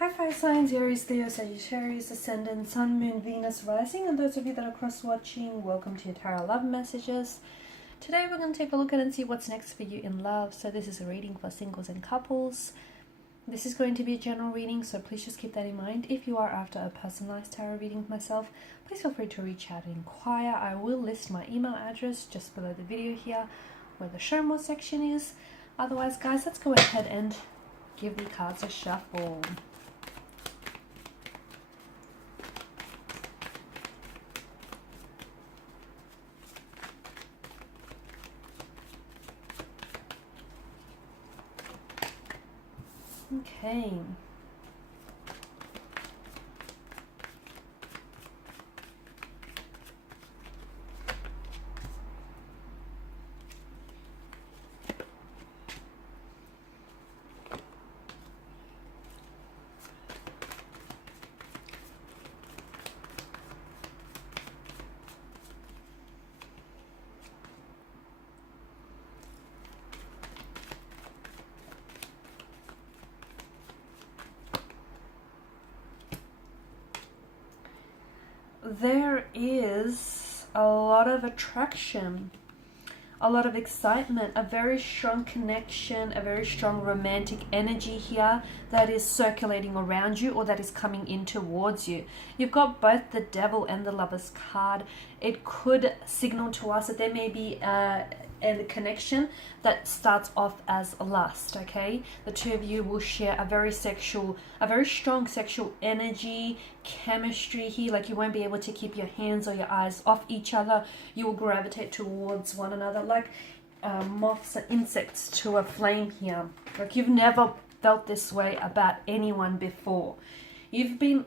Hi fire signs, Aries, Leo, Sagittarius, Ascendant, Sun, Moon, Venus, Rising, and those of you that are cross-watching, welcome to your Tarot Love Messages. Today we're going to take a look at and see what's next for you in love. So this is a reading for singles and couples. This is going to be a general reading, so please just keep that in mind. If you are after a personalized tarot reading with myself, please feel free to reach out and inquire. I will list my email address just below the video here, where the show more section is. Otherwise, guys, let's go ahead and give the cards a shuffle. Okay. There is a lot of attraction, a lot of excitement, a very strong connection, a very strong romantic energy here that is circulating around you or that is coming in towards you. You've got both the Devil and the Lover's card. It could signal to us that there may be a connection that starts off as lust. Okay, the two of you will share a very strong sexual energy, chemistry here. Like, you won't be able to keep your hands or your eyes off each other. You will gravitate towards one another like moths and insects to a flame here. Like, you've never felt this way about anyone before. You've been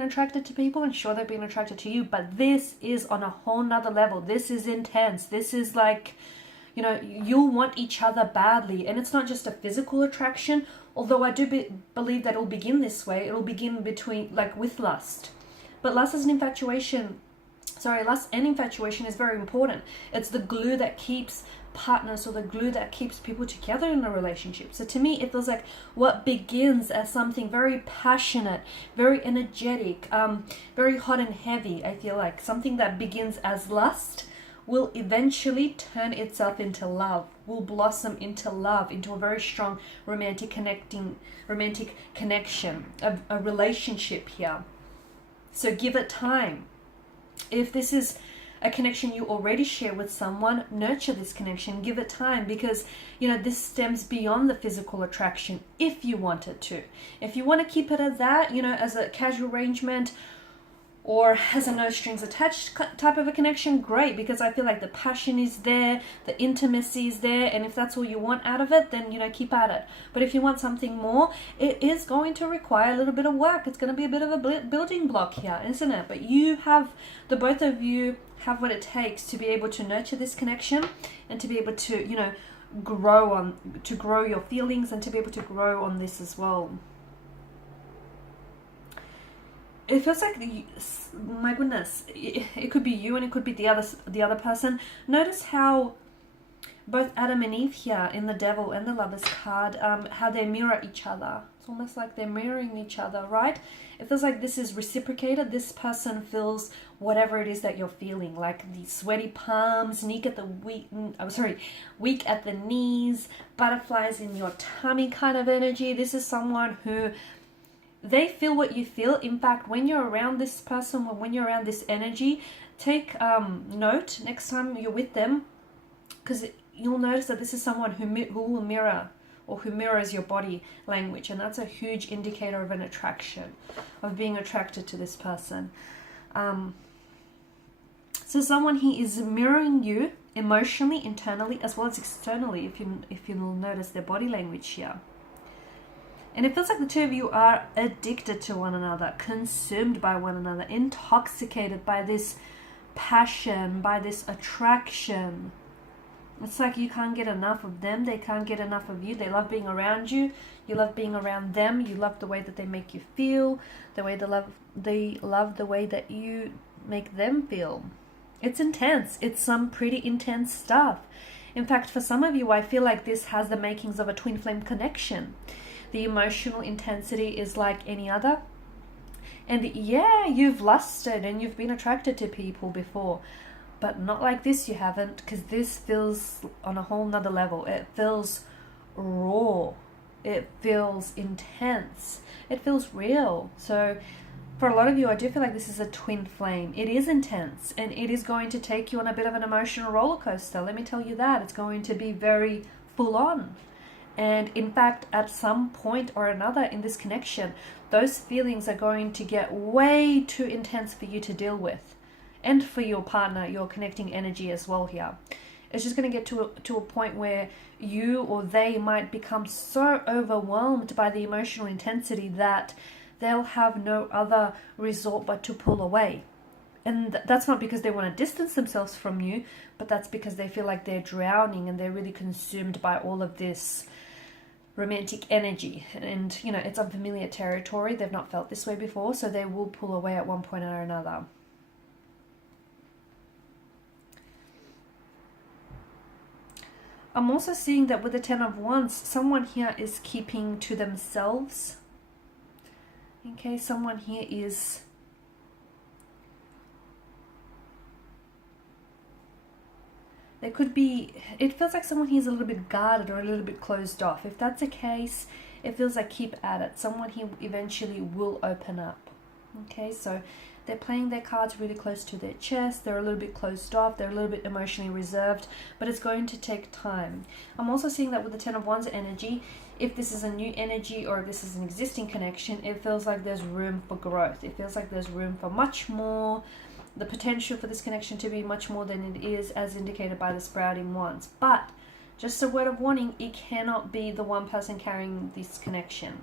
attracted to people and sure they've been attracted to you, but this is on a whole nother level. This is intense. This is like, you know, you'll want each other badly. And it's not just a physical attraction, although I do believe that it'll begin this way. It'll begin with lust. But lust and infatuation is very important. It's the glue that keeps partners, or the glue that keeps people together in a relationship. So to me, it feels like what begins as something very passionate, very energetic, very hot and heavy, I feel like something that begins as lust will eventually turn itself into love, will blossom into love, into a very strong romantic connection, a relationship here. So give it time. If this is a connection you already share with someone, nurture this connection, give it time, because, you know, this stems beyond the physical attraction if you want it to. If you want to keep it at that, you know, as a casual arrangement or as a no strings attached type of a connection, great, because I feel like the passion is there, the intimacy is there, and if that's all you want out of it, then, you know, keep at it. But if you want something more, it is going to require a little bit of work. It's going to be a bit of a building block here, isn't it? But the both of you have what it takes to be able to nurture this connection and to be able to, you know, grow your feelings and to be able to grow on this as well. It feels like, my goodness, it could be you and it could be the other person. Notice how both Adam and Eve here in the Devil and the Lover's card, how they mirror each other. It's almost like they're mirroring each other, right? It feels like this is reciprocated. This person feels whatever it is that you're feeling, like the sweaty palms, weak at the knees, butterflies in your tummy kind of energy. This is someone who, they feel what you feel. In fact, when you're around this person, when you're around this energy, take note next time you're with them, because you'll notice that this is someone who will mirror, or who mirrors your body language, and that's a huge indicator of an attraction, of being attracted to this person. So someone he is mirroring you emotionally, internally, as well as externally, if you'll notice their body language here. And it feels like the two of you are addicted to one another, consumed by one another, intoxicated by this passion, by this attraction. It's like you can't get enough of them. They can't get enough of you. They love being around you. You love being around them. You love the way that they make you feel, they love the way that you make them feel. It's intense. It's some pretty intense stuff. In fact, for some of you, I feel like this has the makings of a twin flame connection. The emotional intensity is like any other. And yeah, you've lusted and you've been attracted to people before, but not like this, you haven't, because this feels on a whole nother level. It feels raw. It feels intense. It feels real. So for a lot of you, I do feel like this is a twin flame. It is intense, and it is going to take you on a bit of an emotional roller coaster. Let me tell you that. It's going to be very full on. And in fact, at some point or another in this connection, those feelings are going to get way too intense for you to deal with. And for your partner, your connecting energy as well here. It's just going to get to a point where you or they might become so overwhelmed by the emotional intensity that they'll have no other resort but to pull away. And that's not because they want to distance themselves from you, but that's because they feel like they're drowning and they're really consumed by all of this romantic energy. And, you know, it's unfamiliar territory. They've not felt this way before, so they will pull away at one point or another. I'm also seeing that with the Ten of Wands, someone here is keeping to themselves. Okay, someone here is there could be, it feels like someone here is a little bit guarded or a little bit closed off. If that's the case, it feels like keep at it. Someone here eventually will open up. Okay, so they're playing their cards really close to their chest. They're a little bit closed off. They're a little bit emotionally reserved, but it's going to take time. I'm also seeing that with the Ten of Wands energy, if this is a new energy or if this is an existing connection, it feels like there's room for growth. It feels like there's room for much more, the potential for this connection to be much more than it is, as indicated by the sprouting wands. But just a word of warning, it cannot be the one person carrying this connection,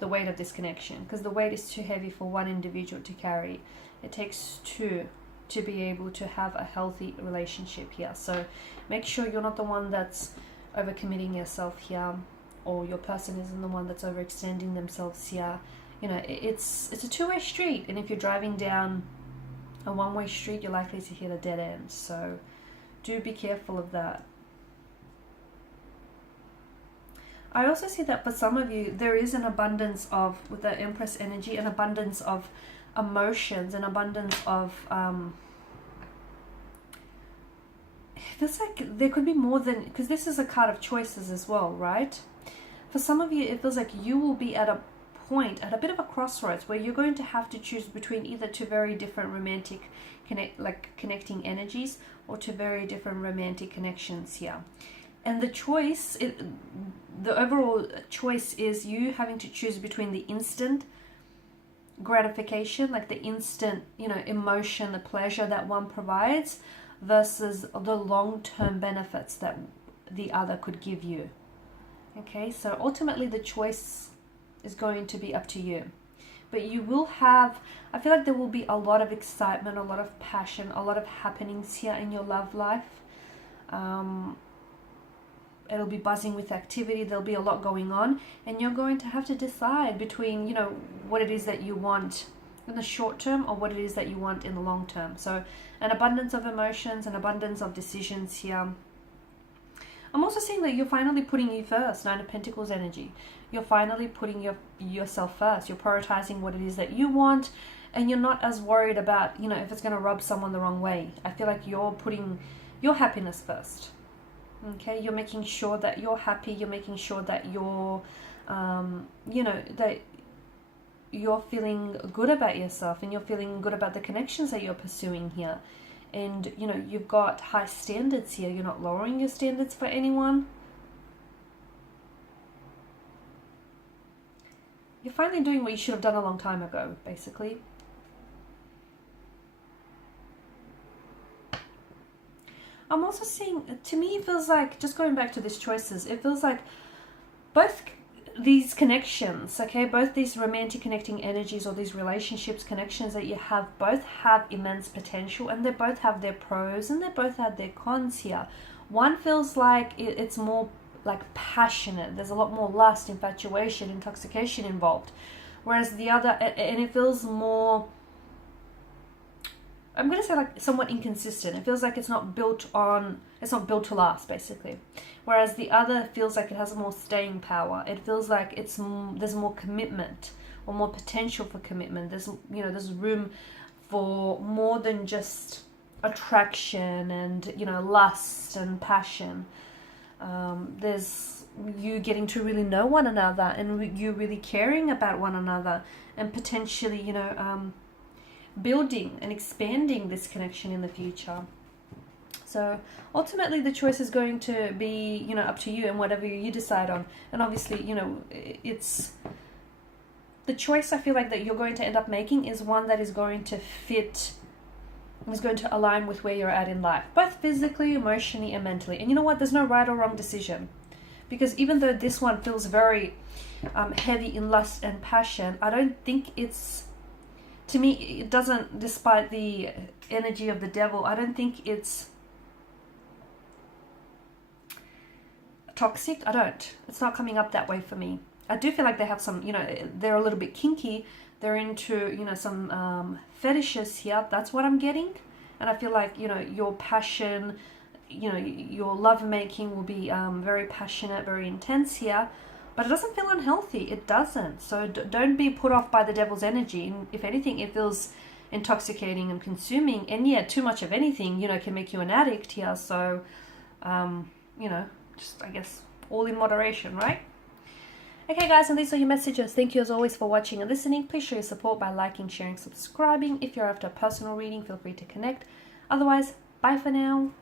the weight of this connection, because the weight is too heavy for one individual to carry. It takes two to be able to have a healthy relationship here. So make sure you're not the one that's overcommitting yourself here, or your person isn't the one that's overextending themselves here. You know, it's a two-way street, and if you're driving down a one-way street, you're likely to hit a dead end. So do be careful of that. I also see that for some of you, there is an abundance of, with the Empress energy, an abundance of emotions, an abundance of, it feels like there could be more than, because this is a card of choices as well, right? For some of you, it feels like you will be at a point, at a bit of a crossroads, where you're going to have to choose between either two very different romantic connecting energies, or two very different romantic connections here. And the choice, the overall choice is you having to choose between the instant gratification, like the instant, you know, emotion, the pleasure that one provides, versus the long-term benefits that the other could give you. Okay, so ultimately the choice is going to be up to you. But you will have, I feel like there will be a lot of excitement, a lot of passion, a lot of happenings here in your love life. It'll be buzzing with activity. There'll be a lot going on, and you're going to have to decide between, you know, what it is that you want in the short term or what it is that you want in the long term. So an abundance of emotions, an abundance of decisions here. I'm also seeing that you're finally putting you first. Nine of Pentacles energy. You're finally putting yourself first. You're prioritizing what it is that you want, and you're not as worried about, you know, if it's going to rub someone the wrong way. I feel like you're putting your happiness first. Okay, you're making sure that you're happy. You're making sure that you're, you know, that you're feeling good about yourself, and you're feeling good about the connections that you're pursuing here. And, you know, you've got high standards here. You're not lowering your standards for anyone. You're finally doing what you should have done a long time ago, basically. I'm also seeing, to me, it feels like, just going back to these choices, it feels like both these connections, okay, both these romantic connecting energies, or these relationships, connections that you have, both have immense potential, and they both have their pros and they both have their cons here. One feels like it's more like passionate. There's a lot more lust, infatuation, intoxication involved. Whereas the other, and it feels more I'm going to say like somewhat inconsistent. It feels like it's not built to last, basically. Whereas the other feels like it has more staying power. It feels like there's more commitment or more potential for commitment. There's room for more than just attraction and, lust and passion. There's you getting to really know one another and you really caring about one another and potentially, building and expanding this connection in the future. So ultimately the choice is going to be, up to you and whatever you decide on. And obviously, it's the choice I feel like that you're going to end up making is one that is going to fit, is going to align with where you're at in life, both physically, emotionally, and mentally. And you know what? There's no right or wrong decision. Because even though this one feels very heavy in lust and passion, I don't think to me, it doesn't, despite the energy of the devil, I don't think it's toxic. It's not coming up that way for me. I do feel like they have some, they're a little bit kinky. They're into, some fetishes here. That's what I'm getting. And I feel like, your passion, your lovemaking will be very passionate, very intense here. But it doesn't feel unhealthy. It doesn't. So don't be put off by the devil's energy. And if anything, it feels intoxicating and consuming. And yeah, too much of anything, can make you an addict here. So, just, I guess, all in moderation, right? Okay, guys, and these are your messages. Thank you as always for watching and listening. Please show your support by liking, sharing, subscribing. If you're after a personal reading, feel free to connect. Otherwise, bye for now.